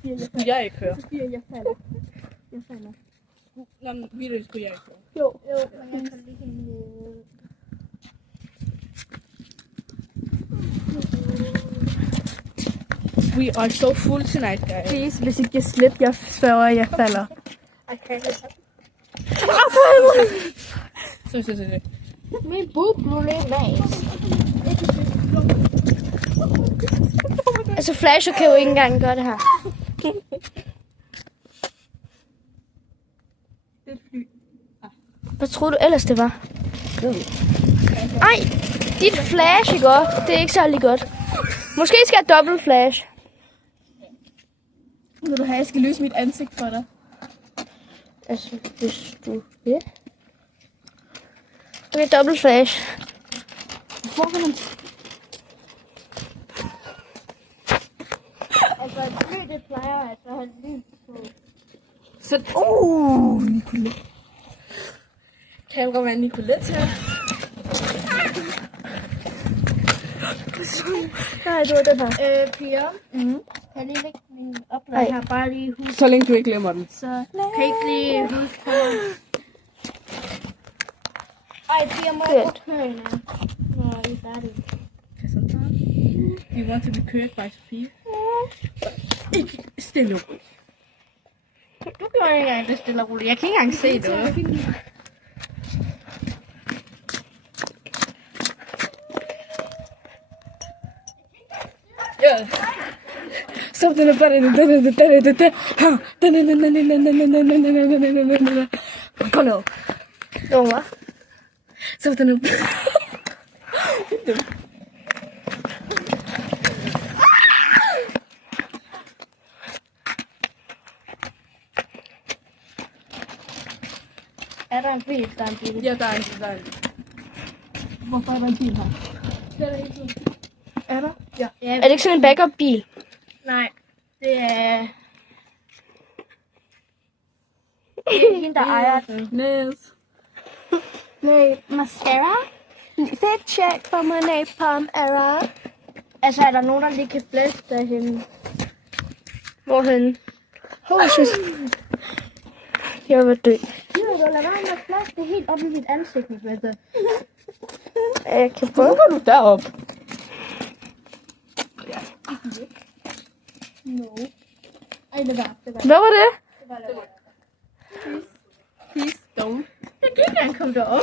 Skulle jeg ikke køre? Jeg falder. Jamen, vildt skulle jeg ikke køre. Jo, men jeg kan lige hende. We are so full tonight, guys. Please, hvis ikke jeg slip, jeg sværger, jeg falder. Så. Min boob blev lidt mas. Altså, Flasher kan jo ikke engang gøre det her. Det er et fly. Hvad troede du ellers, det var? Ej, dit flash, ikke også? Det er ikke særlig godt. Måske skal jeg dobbelt flash. Vil du have, jeg skal løse mit ansigt for dig? Altså, hvis du vil. Okay, dobbelt flash. Hvor kan man... Altså, et fly, det plejer altså at have lys på. Så... Nicolette. Kameraman Nicolette her. Nej, det var den her. Pia, Mhm. kan lige lægge min oplag her, bare lige husk. Så længe du ikke glemmer den. Så kan I ikke lige huske på mig. Ej, Pia, må jeg godt køre hende, når I er færdige. You want to be cured by Sofie? Ikke stille. Du gjorde ikke engang det stille og roligt. Jeg kan ikke engang se det. Ja. Stop den bare. Kom nu. Jo, hvad? Stop den. Er der en bil? Der er en bil. Ja, der er en. Hvorfor er der en bil her? Det er der hele tiden. Er der? Ja. Ja, Er det ikke sådan en backup-bil? nej. Det er hende, der ejer den. Næs. Nej, mascara? Fit check for my napalm era. Altså, er der nogen, der lige kan flæske derhenne? Hvorhen? Shit. Jeg var død. Gider du lade være med at flæske det helt op i mit ansigt, Nicolette? Jeg kan prøve. Hvorfor er du deroppe? No. Ej, det var. Hvad var det? Please don't. Jeg kan ikke engang komme derop.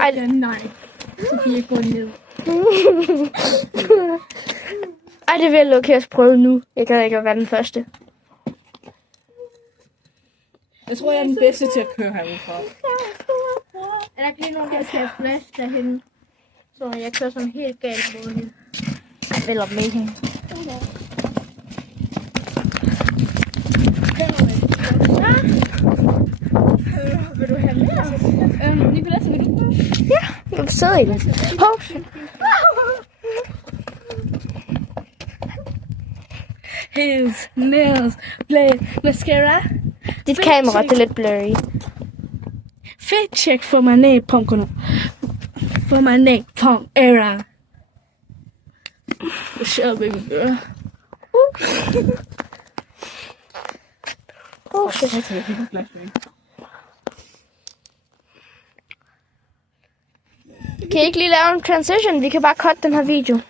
Ej, Nej. Sofie går ned. Ej, det vil jeg lukke os prøve nu. Jeg kan ikke være den første. Jeg tror, jeg er den bedste til at køre herudfra. Er der ikke lige nogen, der kan flash derhenne? Så jeg kører sådan helt galt mod hende. Eller med hende. Vil du have mere? Nicolette, vil du ikke? Ja, jeg sidder i den. Hov. Heels, nails, blade, mascara. Dit kamera, det er lidt blurry. Fit check for my napalm. For my napalm era. Shut up, baby girl. Shit. Kan I ikke lige lave en transition? Vi kan bare cutte den her video.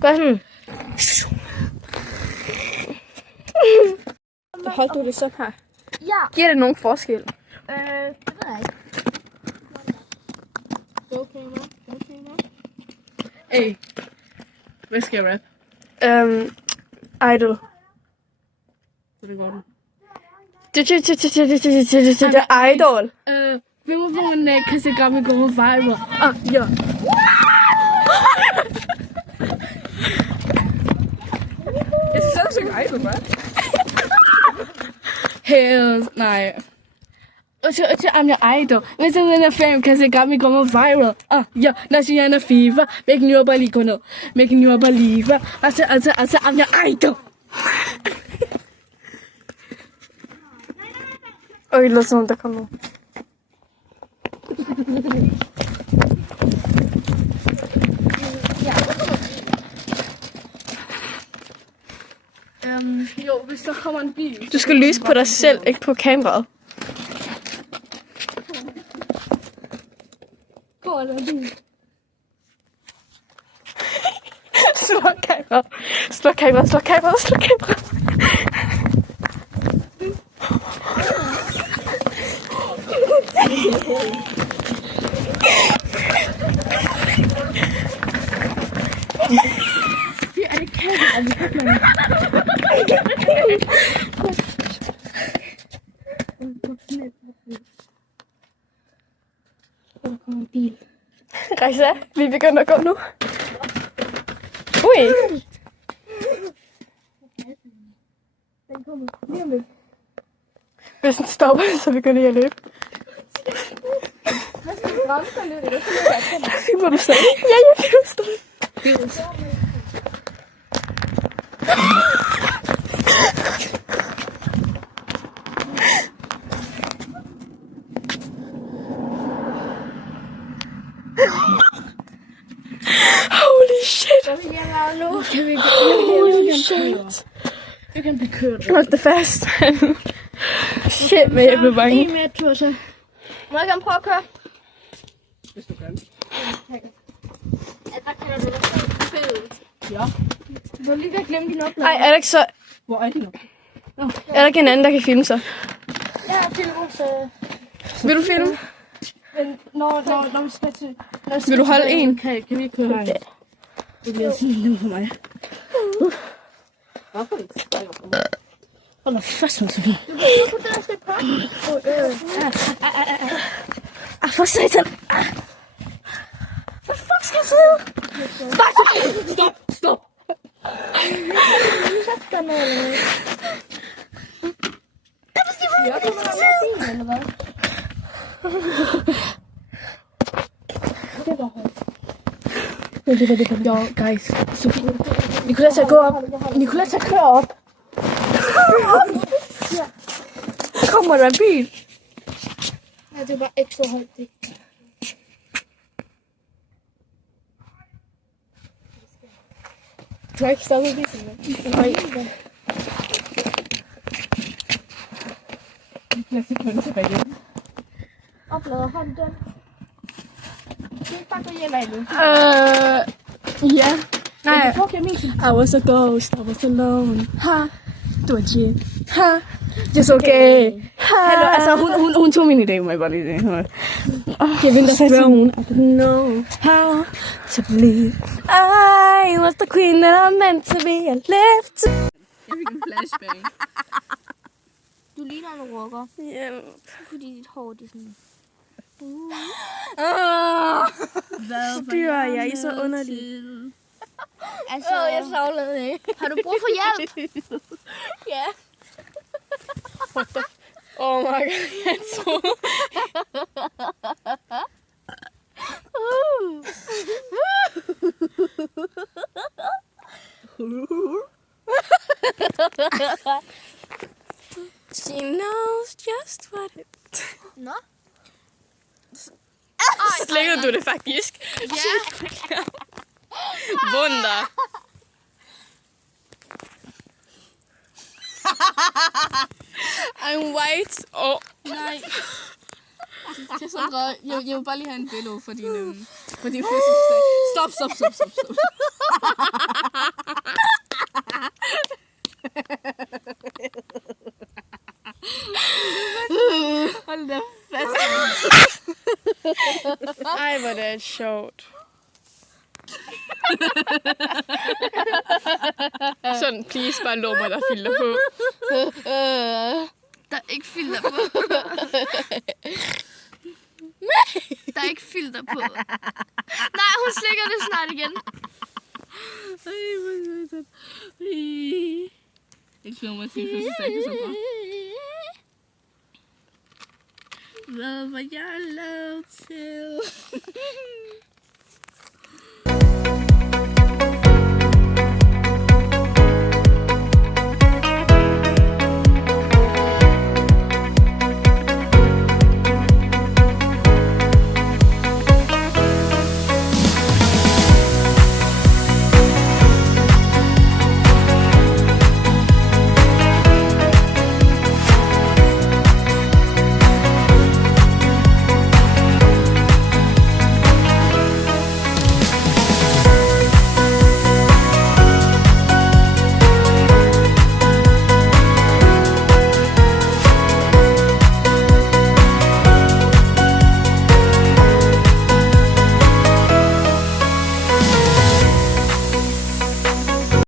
Gør sådan. Hold du det sådan her? Ja. Giver det nogen forskel? Det ved jeg ikke. Okay, Hey, hvad skal jeg rap? Idol. Så det går du. Idol. Hvem var for en kassegramme går viral? Ja. Jeg synes også, det er idol, hva'? Hells, nej. Og så I'm your idol. Hvis den er fame, kassegramme går viral. Ja, National Fever. Making you a believer. Making you a believer. Altså, I'm your idol. Okay, lad os se, om der kommer. Jo, hvis der kommer en bil. Du skal lyse på dig selv, ikke på kameraet. Hvor er der en bil? Slå kameraet. Slå kameraet, slå kameraet, slå kameraet. Her er det kamera, vi kan man. Der kommer en bil. Rejsa, vi begynder at gå nu. Ui. Den kommer lige om lidt. Hvis den stopper, så begynder jeg at løbe. Hvad skal vi bremse dig lidt? Eller Det må du sige. Ja, jeg vil stadig. Holy shit. Kan vi Holy shit. Du kan blive kørt. Hold det fast. Shit, men jeg blev bange. En mere tur, så. Må jeg gerne prøve at køre? Hvis du kan. Ja, der kører du da fedt. Ja. Du har lige ved at glemme din opladning. Ej, er der ikke så... Hvor er de nu? Er der ikke en anden, der kan filme sig? Ja, filmer, så... Vil du filme? Men når vi skal til... Vil du holde en? Kan vi ikke køre herind? Det bliver sådan liv for mig. Hold da fast, med Sofie. Du kan på det der stykke på. For satan. Hvad fuck skal jeg sidde? Stop! Sæt dig ned. Ja, du må have mere bil, eller hvad? Det var højt. Jo, guys. Sofie. Nicolette, gå op. Nicolette, kør op. Kommer der en bil? Ja, det var ekstra højt. Det. Du har ikke stoppet bilen, vel? Nej. Jeg skal kun tilbage hjem. Oplader, har du den? Det er bare gå hjem af nu. Ja. Nej. Hvor kan min? I was a ghost, I was alone. Ha. Du er Jin. Ha. Just okay. Ha. Hallo, altså hun tog min idé, må jeg bare lige det. Kevin the throne. I didn't know how to believe. I was the queen that I meant to be. I lived to... Jeg fik en flashbang. Du ligner en rocker, Yeah. fordi dit hår det er sådan... Dyr, jeg er så underlig. Altså, jeg savlede det. Har du brug for hjælp? Ja. Oh my god, jeg tror... She knows just what it... Nå? Slikkede du det faktisk? Ja. Wunder. I'm white. Oh. Nej. Det er så godt. Jeg vil bare lige have en billede for din fødselsdag. Stop. Hold da fast. Ej, hvor det er sjovt. Sådan, please, bare lov mig, der filter på. Der er ikke filter på. Der er ikke filter på. Nej, hun slikker det snart igen. Jeg glæder mig til fødselsdag, så bra. Hvad var jeg lavet til?